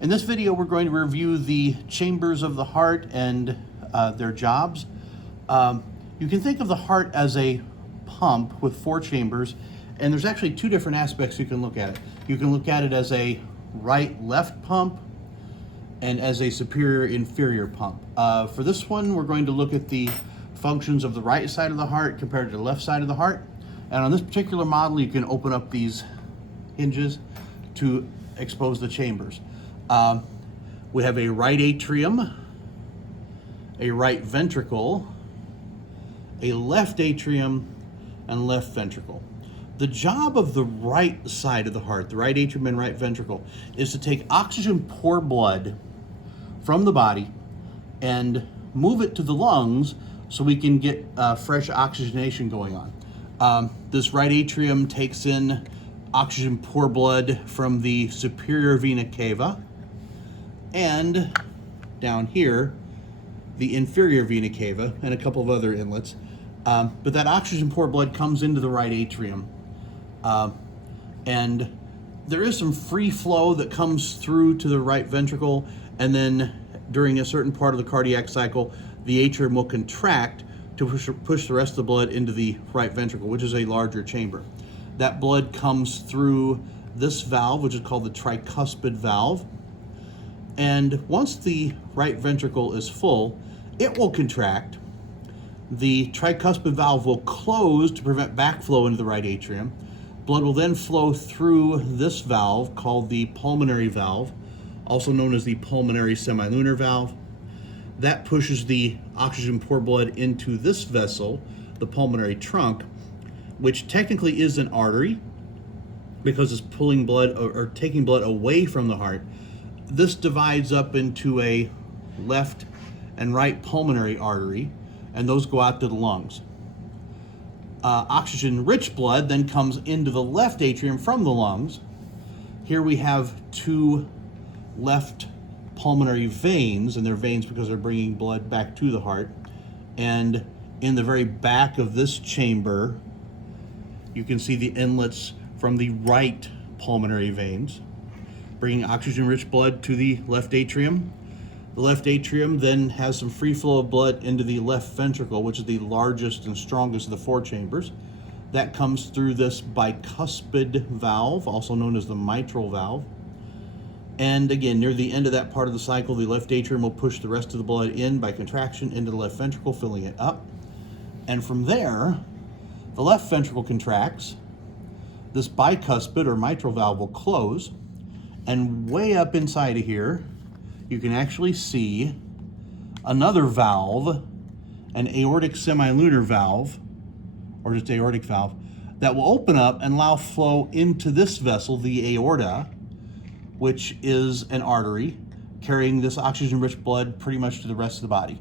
In this video, we're going to review the chambers of the heart and their jobs. You can think of the heart as a pump with 4 chambers, and there's actually 2 different aspects you can look at it. You can look at it as a right-left pump and as a superior-inferior pump. For this one, we're going to look at the functions of the right side of the heart compared to the left side of the heart. And on this particular model, you can open up these hinges to expose the chambers. We have a right atrium, a right ventricle, a left atrium, and left ventricle. The job of the right side of the heart, the right atrium and right ventricle, is to take oxygen-poor blood from the body and move it to the lungs so we can get fresh oxygenation going on. This right atrium takes in oxygen-poor blood from the superior vena cava, and down here, the inferior vena cava, and a couple of other inlets. But that oxygen-poor blood comes into the right atrium. And there is some free flow that comes through to the right ventricle, and then during a certain part of the cardiac cycle, the atrium will contract to push the rest of the blood into the right ventricle, which is a larger chamber. That blood comes through this valve, which is called the tricuspid valve. And once the right ventricle is full, it will contract. The tricuspid valve will close to prevent backflow into the right atrium. Blood will then flow through this valve called the pulmonary valve, also known as the pulmonary semilunar valve. That pushes the oxygen-poor blood into this vessel, the pulmonary trunk, which technically is an artery because it's pulling blood or taking blood away from the heart. This divides up into a left and right pulmonary artery, and those go out to the lungs. Oxygen-rich blood then comes into the left atrium from the lungs. Here we have 2 left pulmonary veins, and they're veins because they're bringing blood back to the heart. And in the very back of this chamber, you can see the inlets from the right pulmonary veins, bringing oxygen-rich blood to the left atrium. The left atrium then has some free flow of blood into the left ventricle, which is the largest and strongest of the 4 chambers. That comes through this bicuspid valve, also known as the mitral valve. And again, near the end of that part of the cycle, the left atrium will push the rest of the blood in by contraction into the left ventricle, filling it up. And from there, the left ventricle contracts. This bicuspid or mitral valve will close. And way up inside of here, you can actually see another valve, an aortic semilunar valve, or just aortic valve, that will open up and allow flow into this vessel, the aorta, which is an artery carrying this oxygen-rich blood pretty much to the rest of the body.